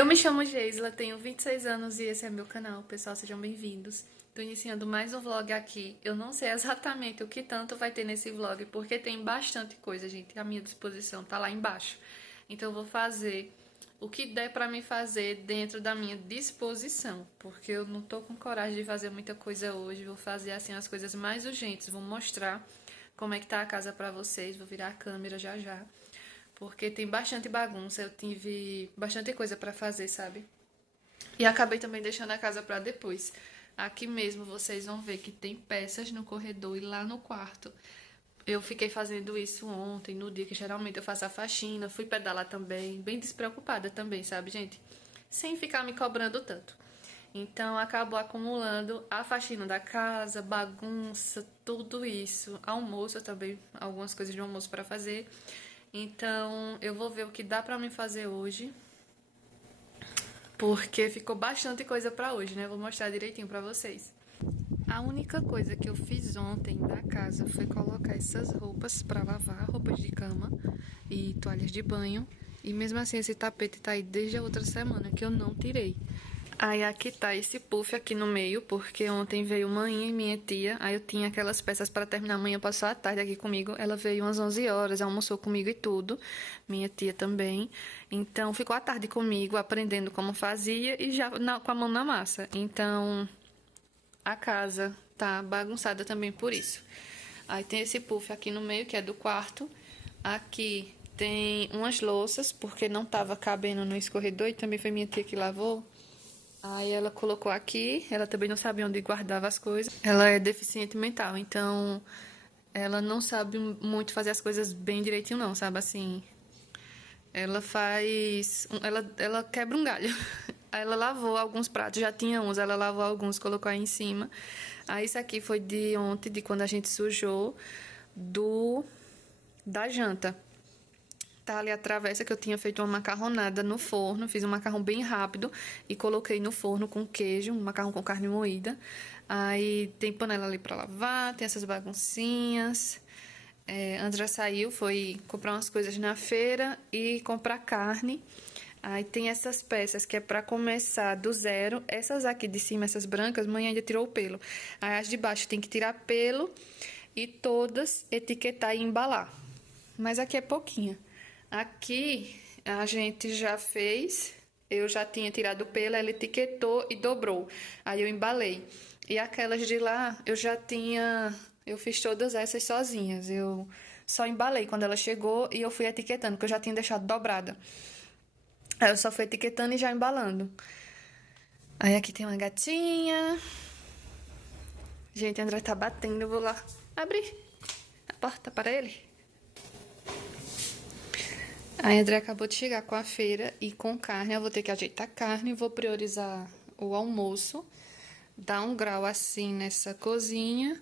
Eu me chamo Geisla, tenho 26 anos e esse é meu canal. Pessoal, sejam bem-vindos. Tô iniciando mais um vlog aqui. Eu não sei exatamente o que tanto vai ter nesse vlog, porque tem bastante coisa, gente. A minha disposição tá lá embaixo. Então eu vou fazer o que der pra mim fazer dentro da minha disposição, porque eu não tô com coragem de fazer muita coisa hoje. Vou fazer assim as coisas mais urgentes. Vou mostrar como é que tá a casa pra vocês. Vou virar a câmera já já. Porque tem bastante bagunça, eu tive bastante coisa pra fazer, sabe? E acabei também deixando a casa pra depois. Aqui mesmo vocês vão ver que tem peças no corredor e lá no quarto. Eu fiquei fazendo isso ontem, no dia que geralmente eu faço a faxina. Fui pedalar também, bem despreocupada também, sabe, gente? Sem ficar me cobrando tanto. Então acabou acumulando a faxina da casa, bagunça, tudo isso. Almoço também, algumas coisas de almoço pra fazer. Então eu vou ver o que dá pra mim fazer hoje, porque ficou bastante coisa pra hoje, né? Vou mostrar direitinho pra vocês. A única coisa que eu fiz ontem da casa foi colocar essas roupas pra lavar, roupas de cama e toalhas de banho. E mesmo assim esse tapete tá aí desde a outra semana que eu não tirei. Aí aqui tá esse puff aqui no meio, porque ontem veio mãe e minha tia. Aí eu tinha aquelas peças para terminar. Amanhã passou a tarde aqui comigo. Ela veio umas 11 horas, almoçou comigo e tudo. Minha tia também. Então ficou a tarde comigo, aprendendo como fazia e já com a mão na massa. Então a casa tá bagunçada também por isso. Aí tem esse puff aqui no meio, que é do quarto. Aqui tem umas louças, porque não tava cabendo no escorredor e também foi minha tia que lavou. Aí ela colocou aqui, ela também não sabia onde guardava as coisas. Ela é deficiente mental, então ela não sabe muito fazer as coisas bem direitinho não, sabe assim. Ela faz, ela quebra um galho. Aí ela lavou alguns pratos, já tinha uns, ela lavou alguns, colocou aí em cima. Aí isso aqui foi de ontem, de quando a gente sujou do da janta. Tá ali a travessa que eu tinha feito uma macarronada no forno. Fiz um macarrão bem rápido e coloquei no forno com queijo, um macarrão com carne moída. Aí tem panela ali pra lavar, tem essas baguncinhas. André saiu, foi comprar umas coisas na feira e comprar carne. Aí tem essas peças que é pra começar do zero. Essas aqui de cima, essas brancas, mãe ainda tirou o pelo. Aí as de baixo tem que tirar pelo e todas etiquetar e embalar. Mas aqui é pouquinha. Aqui a gente já fez, eu já tinha tirado o pelo, ela etiquetou e dobrou. Aí eu embalei. E aquelas de lá, eu fiz todas essas sozinhas. Eu só embalei quando ela chegou e eu fui etiquetando, porque eu já tinha deixado dobrada. Aí eu só fui etiquetando e já embalando. Aí aqui tem uma gatinha. Gente, André tá batendo, eu vou lá abrir a porta para ele. A André acabou de chegar com a feira e com carne. Eu vou ter que ajeitar a carne, vou priorizar o almoço, dar um grau assim nessa cozinha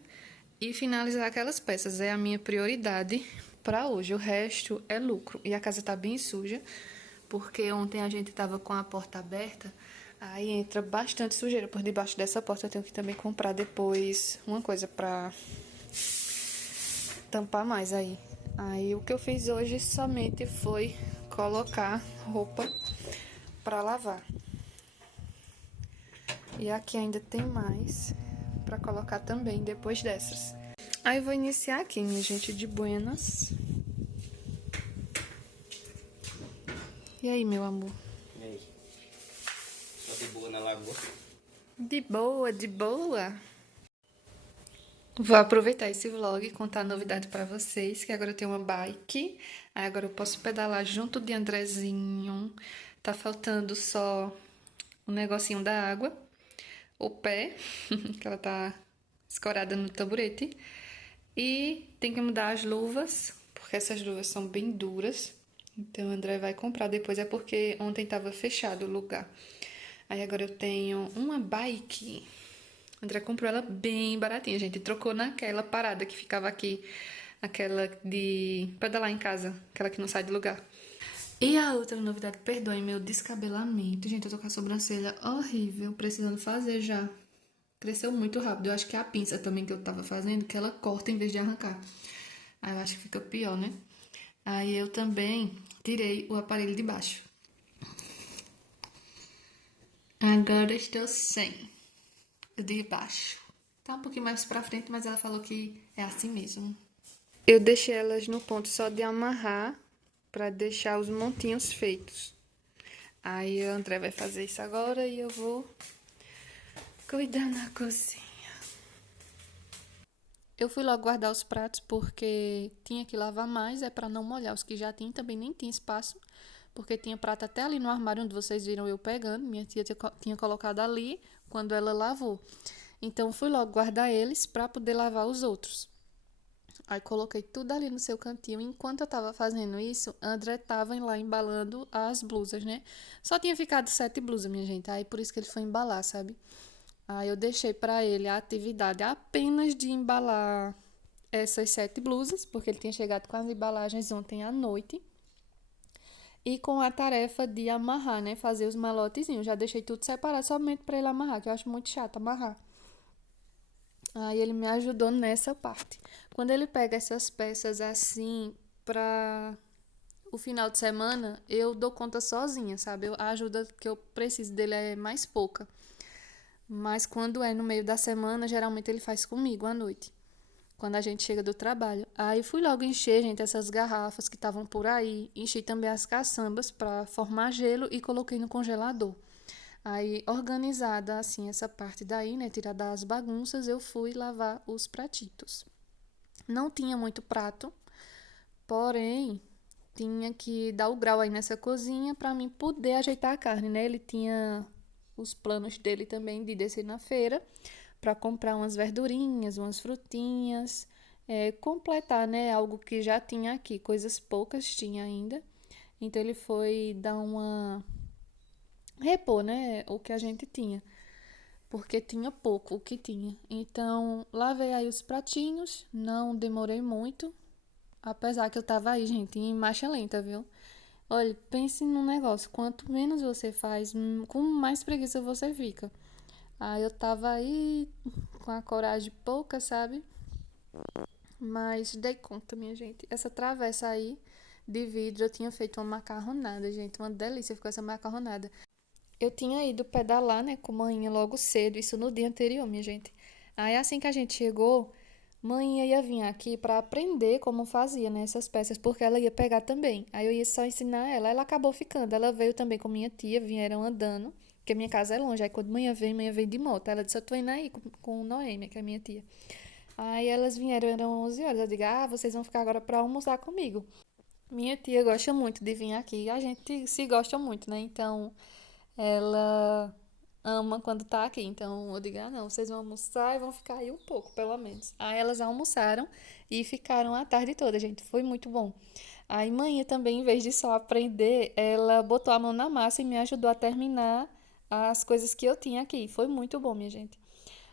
e finalizar aquelas peças. É a minha prioridade para hoje. O resto é lucro. E a casa tá bem suja, porque ontem a gente tava com a porta aberta. Aí entra bastante sujeira por debaixo dessa porta. Eu tenho que também comprar depois uma coisa pra tampar mais aí. Aí o que eu fiz hoje somente foi colocar roupa pra lavar. E aqui ainda tem mais pra colocar também depois dessas. Aí eu vou iniciar aqui, minha gente, de buenas. E aí, meu amor? E aí? Só de boa na lagoa? De boa, de boa. Vou aproveitar esse vlog e contar a novidade pra vocês, que agora eu tenho uma bike. Aí agora eu posso pedalar junto de Andrezinho. Tá faltando só um negocinho da água. O pé, que ela tá escorada no tamborete. E tem que mudar as luvas, porque essas luvas são bem duras. Então o André vai comprar depois, é porque ontem tava fechado o lugar. Aí agora eu tenho uma bike. O André comprou ela bem baratinha, a gente trocou naquela parada que ficava aqui, aquela de pedalar em casa, aquela que não sai do lugar. E a outra novidade, perdoem meu descabelamento. Gente, eu tô com a sobrancelha horrível, precisando fazer já. Cresceu muito rápido. Eu acho que é a pinça também que eu tava fazendo, que ela corta em vez de arrancar. Aí eu acho que fica pior, né? Aí eu também tirei o aparelho de baixo. Agora estou sem o de baixo. Tá um pouquinho mais pra frente, mas ela falou que é assim mesmo. Eu deixei elas no ponto só de amarrar pra deixar os montinhos feitos. Aí o André vai fazer isso agora e eu vou cuidar na cozinha. Eu fui logo guardar os pratos porque tinha que lavar mais, é pra não molhar os que já tinha, também nem tinha espaço, porque tinha prato até ali no armário onde vocês viram eu pegando, minha tia tinha colocado ali quando ela lavou. Então fui logo guardar eles pra poder lavar os outros. Aí coloquei tudo ali no seu cantinho. Enquanto eu tava fazendo isso, André tava lá embalando as blusas, né? Só tinha ficado 7 blusas, minha gente. Aí por isso que ele foi embalar, sabe? Aí eu deixei pra ele a atividade apenas de embalar essas 7 blusas, porque ele tinha chegado com as embalagens ontem à noite. E com a tarefa de amarrar, né? Fazer os malotezinhos. Já deixei tudo separado somente pra ele amarrar, que eu acho muito chato amarrar. Aí ele me ajudou nessa parte. Quando ele pega essas peças assim pra o final de semana, eu dou conta sozinha, sabe? A ajuda que eu preciso dele é mais pouca. Mas quando é no meio da semana, geralmente ele faz comigo à noite, quando a gente chega do trabalho. Aí fui logo encher, gente, essas garrafas que estavam por aí. Enchi também as caçambas para formar gelo e coloquei no congelador. Aí, organizada assim essa parte daí, né, tirada as bagunças, eu fui lavar os pratitos. Não tinha muito prato, porém tinha que dar o grau aí nessa cozinha para mim poder ajeitar a carne, né? Ele tinha os planos dele também de descer na feira para comprar umas verdurinhas, umas frutinhas, completar, né, algo que já tinha aqui, coisas poucas tinha ainda. Então ele foi dar uma repor, né, o que a gente tinha, porque tinha pouco o que tinha. Então, lavei aí os pratinhos, não demorei muito, apesar que eu tava aí, gente, em marcha lenta, viu? Olha, pense num negócio, quanto menos você faz, com mais preguiça você fica. Aí eu tava aí com a coragem pouca, sabe? Mas dei conta, minha gente. Essa travessa aí de vidro eu tinha feito uma macarronada, gente. Uma delícia ficou essa macarronada. Eu tinha ido pedalar, né, com manhã logo cedo, isso no dia anterior, minha gente. Aí assim que a gente chegou, mãe ia vir aqui para aprender como fazia, né, essas peças, porque ela ia pegar também. Aí eu ia só ensinar ela, ela acabou ficando. Ela veio também com minha tia, vieram andando, porque minha casa é longe. Aí quando manhã vem de moto. Ela disse, eu tô indo aí com Noêmia, que é minha tia. Aí elas vieram, eram 11 horas. Eu digo, vocês vão ficar agora para almoçar comigo. Minha tia gosta muito de vir aqui. A gente se gosta muito, né? Então, ela ama quando tá aqui. Então eu digo, não, vocês vão almoçar e vão ficar aí um pouco, pelo menos. Aí elas almoçaram e ficaram a tarde toda, gente. Foi muito bom. Aí manhã também, em vez de só aprender, ela botou a mão na massa e me ajudou a terminar as coisas que eu tinha aqui. Foi muito bom, minha gente.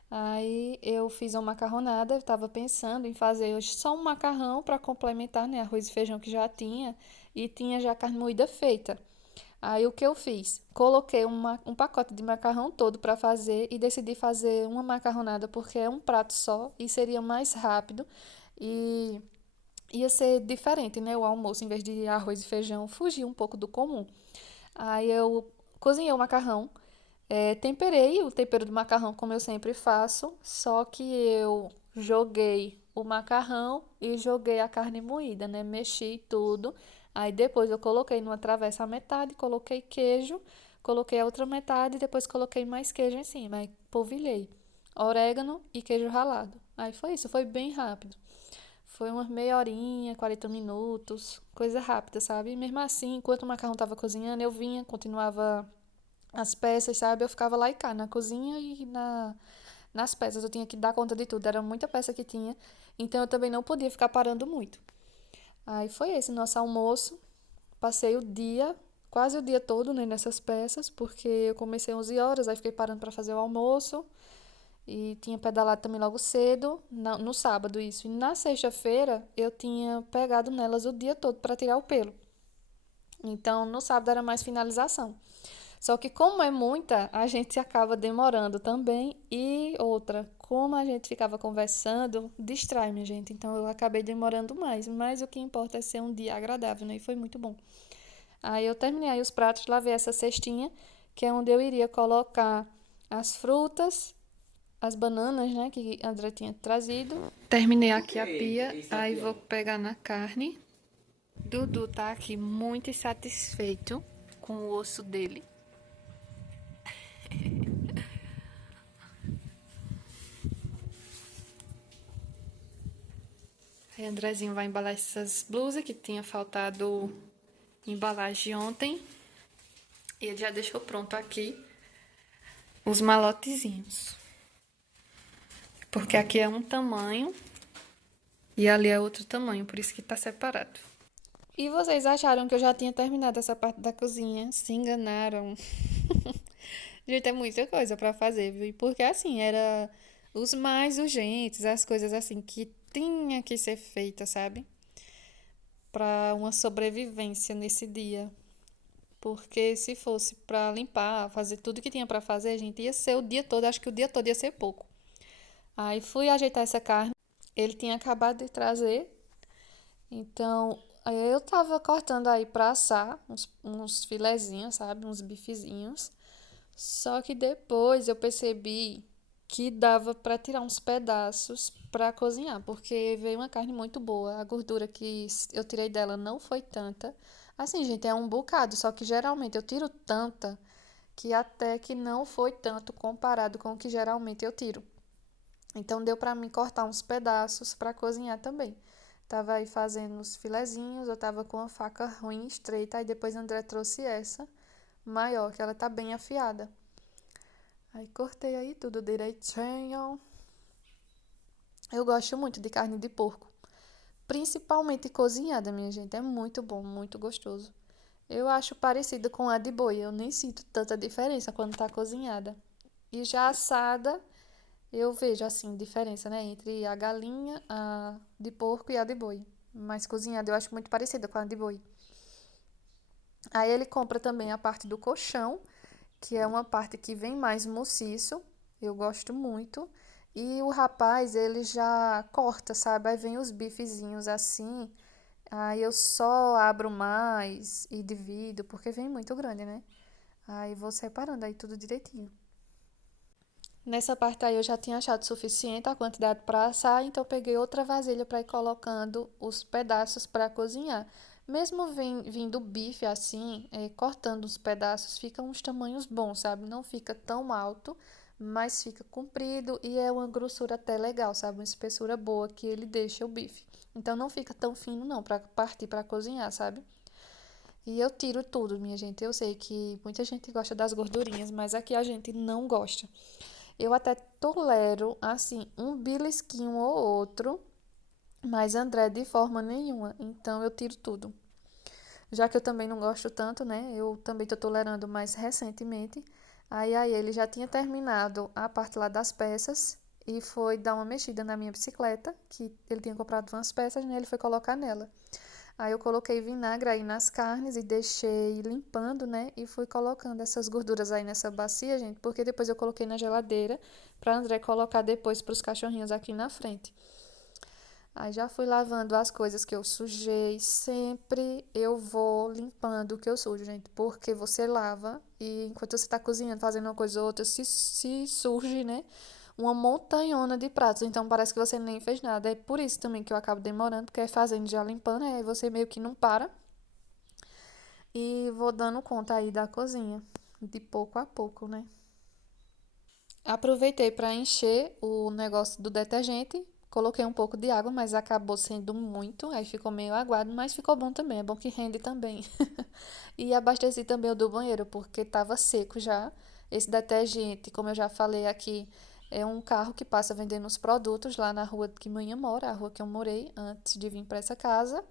Aí eu fiz uma macarronada, eu tava pensando em fazer hoje só um macarrão para complementar, né, arroz e feijão que já tinha e tinha já carne moída feita. Aí o que eu fiz? Coloquei um pacote de macarrão todo para fazer e decidi fazer uma macarronada porque é um prato só e seria mais rápido e ia ser diferente, né? O almoço, em vez de arroz e feijão, fugir um pouco do comum. Aí eu cozinhei o macarrão, temperei o tempero do macarrão como eu sempre faço, só que eu joguei o macarrão e joguei a carne moída, né? Mexi tudo. Aí depois eu coloquei numa travessa a metade, coloquei queijo, coloquei a outra metade e depois coloquei mais queijo em cima. Aí polvilhei orégano e queijo ralado. Aí foi isso, foi bem rápido. Foi umas meia horinha, 40 minutos, coisa rápida, sabe? E mesmo assim, enquanto o macarrão tava cozinhando, eu vinha, continuava as peças, sabe? Eu ficava lá e cá, na cozinha e nas peças. Eu tinha que dar conta de tudo, era muita peça que tinha. Então eu também não podia ficar parando muito. Aí foi esse nosso almoço. Passei o dia, quase o dia todo, né, nessas peças, porque eu comecei 11 horas, aí fiquei parando para fazer o almoço. E tinha pedalado também logo cedo, no sábado isso. E na sexta-feira eu tinha pegado nelas o dia todo para tirar o pelo. Então no sábado era mais finalização. Só que como é muita, a gente acaba demorando também. E outra, como a gente ficava conversando, distrai, minha gente. Então eu acabei demorando mais. Mas o que importa é ser um dia agradável, né? E foi muito bom. Aí eu terminei aí os pratos, lavei essa cestinha. que é onde eu iria colocar as frutas, as bananas, né, que André tinha trazido. Terminei aqui a pia, aí vou pegar na carne. Dudu tá aqui muito insatisfeito com o osso dele. Aí Andrezinho vai embalar essas blusas que tinha faltado embalagem ontem. E ele já deixou pronto aqui os malotezinhos. Porque aqui é um tamanho e ali é outro tamanho, por isso que tá separado. E vocês acharam que eu já tinha terminado essa parte da cozinha? Se enganaram. Gente, é muita coisa pra fazer, viu? Porque assim, era os mais urgentes, as coisas assim que tinha que ser feita, sabe? Pra uma sobrevivência nesse dia. Porque se fosse pra limpar, fazer tudo que tinha pra fazer, a gente ia ser o dia todo, acho que o dia todo ia ser pouco. Aí fui ajeitar essa carne, ele tinha acabado de trazer, então aí eu tava cortando aí pra assar uns filezinhos, sabe? Uns bifezinhos. Só que depois eu percebi que dava pra tirar uns pedaços pra cozinhar, porque veio uma carne muito boa. A gordura que eu tirei dela não foi tanta. Assim, gente, é um bocado, só que geralmente eu tiro tanta que até que não foi tanto comparado com o que geralmente eu tiro. Então deu pra mim cortar uns pedaços pra cozinhar também. Tava aí fazendo os filezinhos, eu tava com a faca ruim, estreita, aí depois André trouxe essa maior, que ela tá bem afiada. Aí cortei aí tudo direitinho. Eu gosto muito de carne de porco, principalmente cozinhada, minha gente, é muito bom, muito gostoso. Eu acho parecida com a de boi, eu nem sinto tanta diferença quando tá cozinhada. E já assada, eu vejo assim diferença, né, entre a galinha, a de porco e a de boi. Mas cozinhada eu acho muito parecida com a de boi. Aí ele compra também a parte do colchão, que é uma parte que vem mais maciço. Eu gosto muito. E o rapaz, ele já corta, sabe? Aí vem os bifezinhos assim. Aí eu só abro mais e divido, porque vem muito grande, né? Aí vou separando aí tudo direitinho. Nessa parte aí eu já tinha achado suficiente a quantidade para assar, então eu peguei outra vasilha para ir colocando os pedaços para cozinhar. Mesmo vindo o bife assim, cortando os pedaços, fica uns tamanhos bons, sabe? Não fica tão alto, mas fica comprido e é uma grossura até legal, sabe? Uma espessura boa que ele deixa o bife. Então não fica tão fino não para partir para cozinhar, sabe? E eu tiro tudo, minha gente. Eu sei que muita gente gosta das gordurinhas, mas aqui a gente não gosta. Eu até tolero, assim, um belisquinho ou outro, mas André de forma nenhuma. Então eu tiro tudo. Já que eu também não gosto tanto, né? Eu também tô tolerando mais recentemente. Aí ele já tinha terminado a parte lá das peças e foi dar uma mexida na minha bicicleta, que ele tinha comprado umas peças, né? Ele foi colocar nela. Aí eu coloquei vinagre aí nas carnes e deixei limpando, né? E fui colocando essas gorduras aí nessa bacia, gente, porque depois eu coloquei na geladeira para André colocar depois para os cachorrinhos aqui na frente. Aí já fui lavando as coisas que eu sujei. Sempre eu vou limpando o que eu sujo, gente, porque você lava e enquanto você tá cozinhando, fazendo uma coisa ou outra, se surge, né? Uma montanhona de pratos, então parece que você nem fez nada. É por isso também que eu acabo demorando, porque é fazendo já limpando, aí você meio que não para. E vou dando conta aí da cozinha, de pouco a pouco, né? Aproveitei para encher o negócio do detergente, coloquei um pouco de água, mas acabou sendo muito, aí ficou meio aguado, mas ficou bom também, é bom que rende também. E abasteci também o do banheiro, porque estava seco já. Esse detergente, como eu já falei aqui, é um carro que passa vendendo os produtos lá na rua que manhã mora, a rua que eu morei antes de vir para essa casa.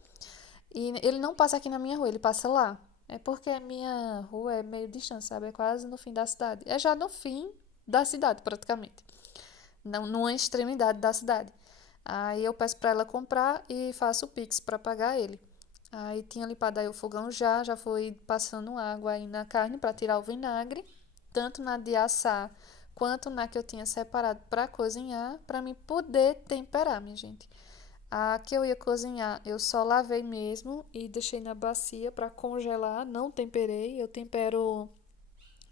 E ele não passa aqui na minha rua, ele passa lá. É porque a minha rua é meio distante, sabe? É quase no fim da cidade. É já no fim da cidade, praticamente. Não, numa extremidade da cidade. Aí eu peço para ela comprar e faço o Pix para pagar ele. Aí tinha limpado aí o fogão já fui passando água aí na carne para tirar o vinagre, tanto na de assar quanto na que eu tinha separado para cozinhar, para mim poder temperar, minha gente. A que eu ia cozinhar, eu só lavei mesmo e deixei na bacia para congelar, não temperei, eu tempero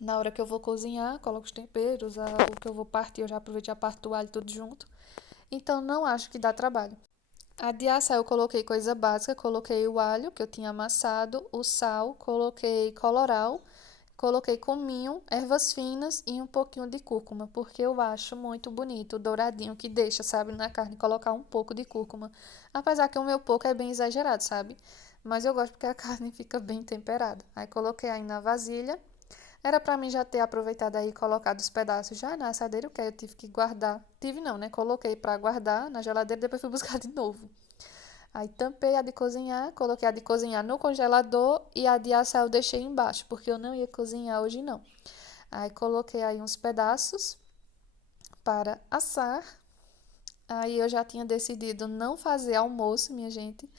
Na hora que eu vou cozinhar, coloco os temperos, o que eu vou partir, eu já aproveito e já parto o alho tudo junto. Então, não acho que dá trabalho. A de açaí eu coloquei coisa básica, coloquei o alho que eu tinha amassado, o sal, coloquei colorau, coloquei cominho, ervas finas e um pouquinho de cúrcuma, porque eu acho muito bonito o douradinho que deixa, sabe, na carne, colocar um pouco de cúrcuma. Apesar que o meu pouco é bem exagerado, sabe? Mas eu gosto porque a carne fica bem temperada. Aí coloquei aí na vasilha. Era pra mim já ter aproveitado aí e colocado os pedaços já na assadeira, que aí eu tive que guardar. Tive não, né? Coloquei pra guardar na geladeira, depois fui buscar de novo. Aí tampei a de cozinhar, coloquei a de cozinhar no congelador e a de assar eu deixei embaixo, porque eu não ia cozinhar hoje não. Aí coloquei aí uns pedaços para assar. Aí eu já tinha decidido não fazer almoço, minha gente.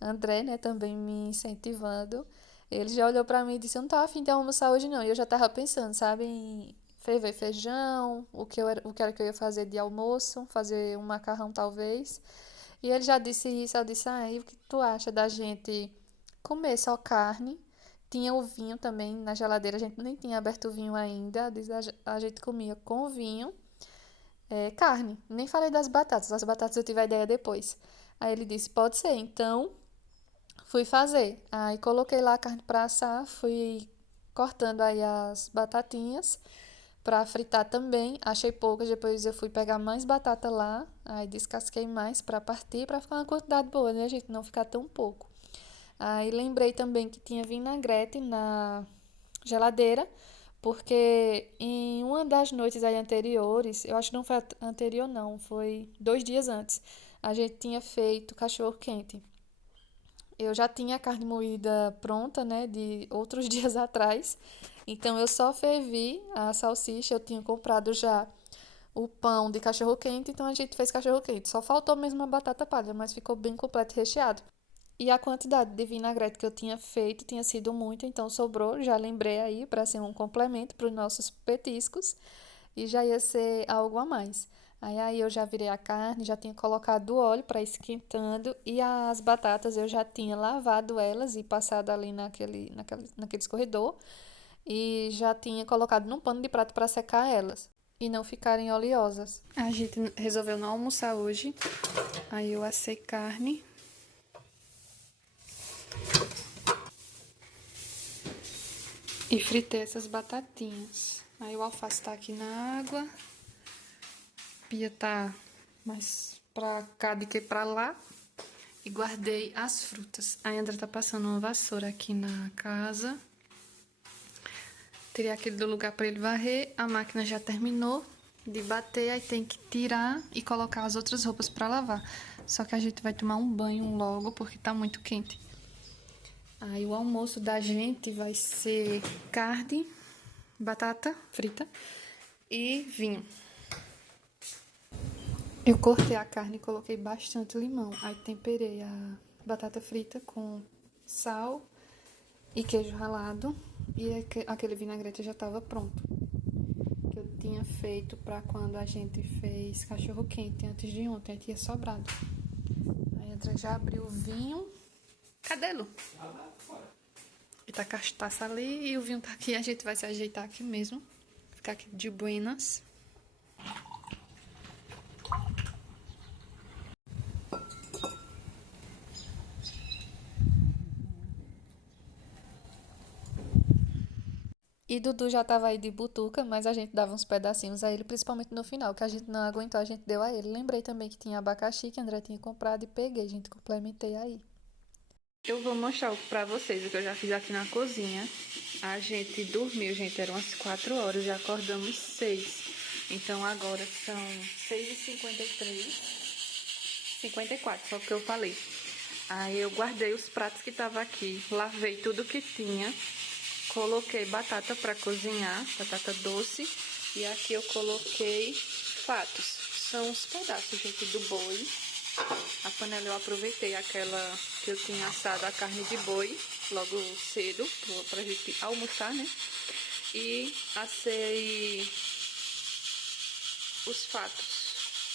André, né, também me incentivando. Ele já olhou pra mim e disse: "Eu não tava afim de almoçar hoje não". E eu já tava pensando, sabe, em ferver feijão, o que era que eu ia fazer de almoço, fazer um macarrão talvez. E ele já disse isso, eu disse: "Ah, e o que tu acha da gente comer só carne?" Tinha o vinho também na geladeira, a gente nem tinha aberto o vinho ainda, a gente comia com vinho, carne. Nem falei das batatas, as batatas eu tive a ideia depois. Aí ele disse: "Pode ser". Então, fui fazer. Aí coloquei lá a carne para assar, fui cortando aí as batatinhas para fritar também. Achei poucas, depois eu fui pegar mais batata lá, aí descasquei mais para partir, para ficar uma quantidade boa, né, gente? Não ficar tão pouco. Aí lembrei também que tinha vinagrete na geladeira, porque em uma das noites aí anteriores, eu acho que não foi anterior não, foi 2 dias antes, a gente tinha feito cachorro quente. Eu já tinha a carne moída pronta, né, de outros dias atrás. Então eu só fervi a salsicha, eu tinha comprado já o pão de cachorro quente, então a gente fez cachorro quente. Só faltou mesmo a batata palha, mas ficou bem completo e recheado. E a quantidade de vinagrete que eu tinha feito tinha sido muito, então sobrou, já lembrei aí para ser um complemento para os nossos petiscos e já ia ser algo a mais. Aí eu já virei a carne, já tinha colocado o óleo para esquentando e as batatas eu já tinha lavado elas e passado ali naquele escorredor e já tinha colocado num pano de prato para secar elas e não ficarem oleosas. A gente resolveu não almoçar hoje, aí eu assei carne. E fritei essas batatinhas. Aí o alface tá aqui na água. A pia tá mais pra cá do que pra lá. E guardei as frutas. A Andra tá passando uma vassoura aqui na casa. Tirei aquele do lugar pra ele varrer. A máquina já terminou de bater. Aí tem que tirar e colocar as outras roupas pra lavar. Só que a gente vai tomar um banho logo porque tá muito quente. Aí o almoço da gente vai ser carne, batata frita e vinho. Eu cortei a carne e coloquei bastante limão. Aí temperei a batata frita com sal e queijo ralado. E aquele vinagrete já estava pronto. Que eu tinha feito para quando a gente fez cachorro quente antes de ontem. Tinha sobrado. Aí a André já abriu o vinho. Cadê, Lu? E tá a cachaça ali e o vinho tá aqui. A gente vai se ajeitar aqui mesmo. Ficar aqui de buenas. E Dudu já tava aí de butuca, mas a gente dava uns pedacinhos a ele, principalmente no final, que a gente não aguentou, a gente deu a ele. Lembrei também que tinha abacaxi que a André tinha comprado e peguei, a gente complementei aí. Eu vou mostrar pra vocês o que eu já fiz aqui na cozinha. A gente dormiu, gente, eram umas 4 horas, já acordamos 6. Então agora são 6h53, 54, só que eu falei. Aí eu guardei os pratos que estavam aqui, lavei tudo que tinha, coloquei batata para cozinhar, batata doce, e aqui eu coloquei fatos. São os pedaços, gente, do boi. A panela eu aproveitei aquela que eu tinha assado a carne de boi logo cedo, pra gente almoçar, né? E assei os fatos.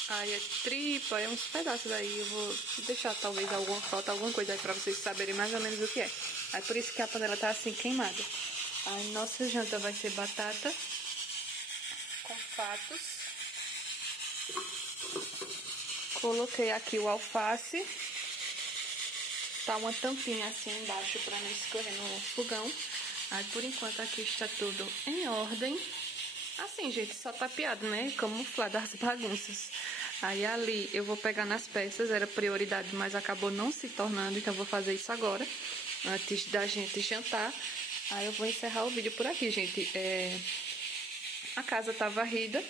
Aí é tripa, é uns pedaços aí. Eu vou deixar talvez falta alguma coisa aí pra vocês saberem mais ou menos o que é. Aí por isso que a panela tá assim queimada. A nossa janta vai ser batata com fatos. Coloquei aqui o alface. Tá uma tampinha assim embaixo para não escorrer no fogão. Aí por enquanto aqui está tudo em ordem. Assim, gente, só tapeado, né? Camuflado as bagunças. Aí ali eu vou pegar nas peças, era prioridade, mas acabou não se tornando, então eu vou fazer isso agora, antes da gente jantar. Aí eu vou encerrar o vídeo por aqui, gente. A casa tá varrida,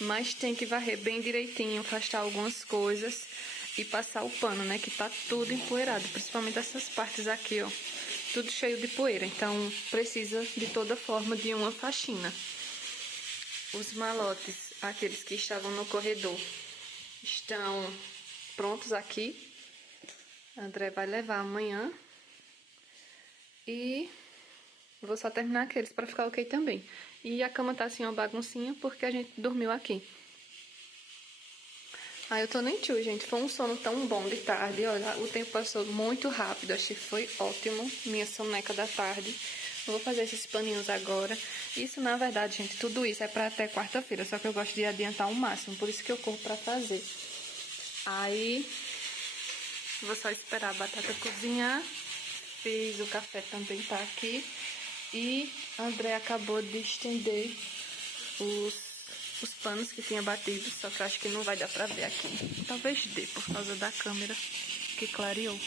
mas tem que varrer bem direitinho, afastar algumas coisas e passar o pano, né? Que tá tudo empoeirado, principalmente essas partes aqui, ó. Tudo cheio de poeira, então precisa de toda forma de uma faxina. Os malotes, aqueles que estavam no corredor, estão prontos aqui. André vai levar amanhã. E vou só terminar aqueles para ficar ok também. E a cama tá assim uma baguncinha porque a gente dormiu aqui. Aí eu tô nem tio, gente. Foi um sono tão bom de tarde. Olha, o tempo passou muito rápido. Achei que foi ótimo. Minha soneca da tarde. Vou fazer esses paninhos agora. Isso, na verdade, gente, tudo isso é pra até quarta-feira. Só que eu gosto de adiantar o máximo. Por isso que eu corro pra fazer. Aí, vou só esperar a batata cozinhar. Fiz o café também, tá aqui. E André acabou de estender os panos que tinha batido. Só que eu acho que não vai dar pra ver aqui. Talvez dê, por causa da câmera que clareou.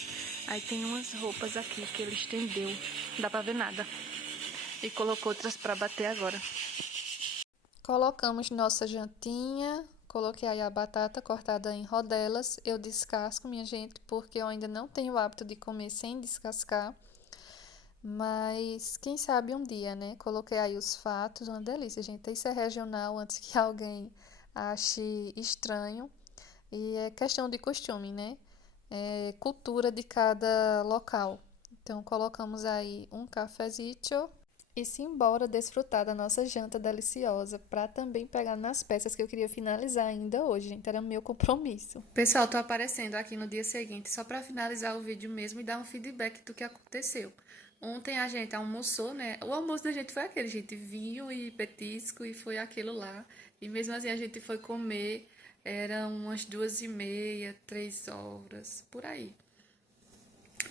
Aí tem umas roupas aqui que ele estendeu. Não dá pra ver nada. E colocou outras pra bater agora. Colocamos nossa jantinha. Coloquei aí a batata cortada em rodelas. Eu descasco, minha gente, porque eu ainda não tenho o hábito de comer sem descascar. Mas quem sabe um dia, né? Coloquei aí os fatos, uma delícia, gente. Isso é regional, antes que alguém ache estranho. E é questão de costume, né? É cultura de cada local. Então, colocamos aí um cafezito e simbora desfrutar da nossa janta deliciosa para também pegar nas peças que eu queria finalizar ainda hoje, gente. Era meu compromisso. Pessoal, tô aparecendo aqui no dia seguinte só para finalizar o vídeo mesmo e dar um feedback do que aconteceu. Ontem a gente almoçou, né? O almoço da gente foi aquele, gente, vinho e petisco e foi aquilo lá. E mesmo assim a gente foi comer, eram umas 2h30, 3 horas, por aí.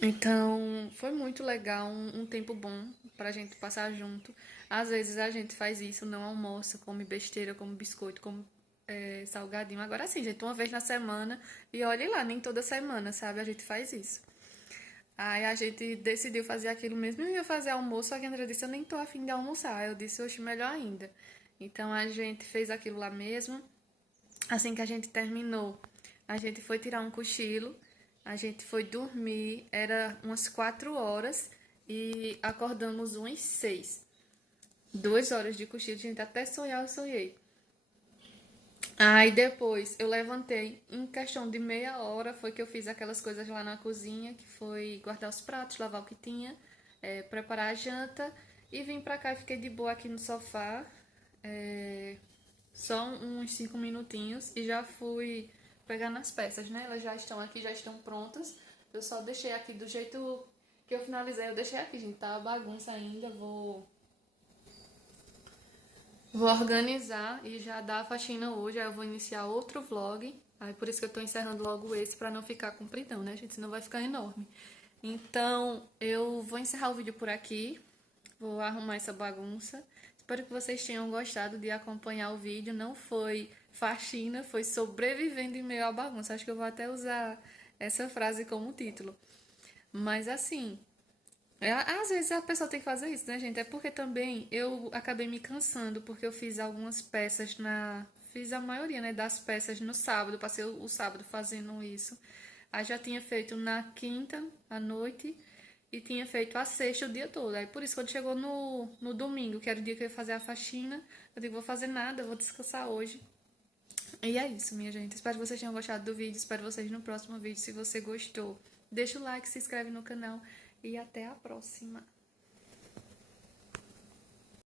Então, foi muito legal, um tempo bom pra gente passar junto. Às vezes a gente faz isso, não almoça, come besteira, come biscoito, come salgadinho. Agora sim, gente, uma vez na semana. E olhe lá, nem toda semana, sabe? A gente faz isso. Aí a gente decidiu fazer aquilo mesmo. Eu ia fazer almoço, só que a André disse, eu nem tô afim de almoçar. Eu disse, oxe, melhor ainda. Então a gente fez aquilo lá mesmo. Assim que a gente terminou, a gente foi tirar um cochilo. A gente foi dormir, era umas 4 horas e acordamos umas 6. 2 horas de cochilo, gente, até sonhar eu sonhei. Aí depois eu levantei, em questão de meia hora foi que eu fiz aquelas coisas lá na cozinha, que foi guardar os pratos, lavar o que tinha, preparar a janta e vim pra cá e fiquei de boa aqui no sofá, só uns 5 minutinhos e já fui pegar nas peças, né? Elas já estão aqui, já estão prontas. Eu só deixei aqui do jeito que eu finalizei. Eu deixei aqui, gente. Tá bagunça ainda. Vou organizar e já dar a faxina hoje. Aí eu vou iniciar outro vlog. Aí por isso que eu tô encerrando logo esse, pra não ficar compridão, né, gente? Senão vai ficar enorme. Então, eu vou encerrar o vídeo por aqui. Vou arrumar essa bagunça. Espero que vocês tenham gostado de acompanhar o vídeo. Não foi faxina, foi sobrevivendo em meio à bagunça. Acho que eu vou até usar essa frase como título. Mas assim, às vezes a pessoa tem que fazer isso, né, gente? É porque também eu acabei me cansando, porque eu fiz algumas peças Fiz a maioria, né, das peças no sábado. Passei o sábado fazendo isso. Aí já tinha feito na quinta à noite e tinha feito a sexta o dia todo. Aí por isso, quando chegou no domingo, que era o dia que eu ia fazer a faxina, eu digo, vou fazer nada, vou descansar hoje. E é isso, minha gente. Espero que vocês tenham gostado do vídeo. Espero vocês no próximo vídeo. Se você gostou, deixa o like, se inscreve no canal e até a próxima.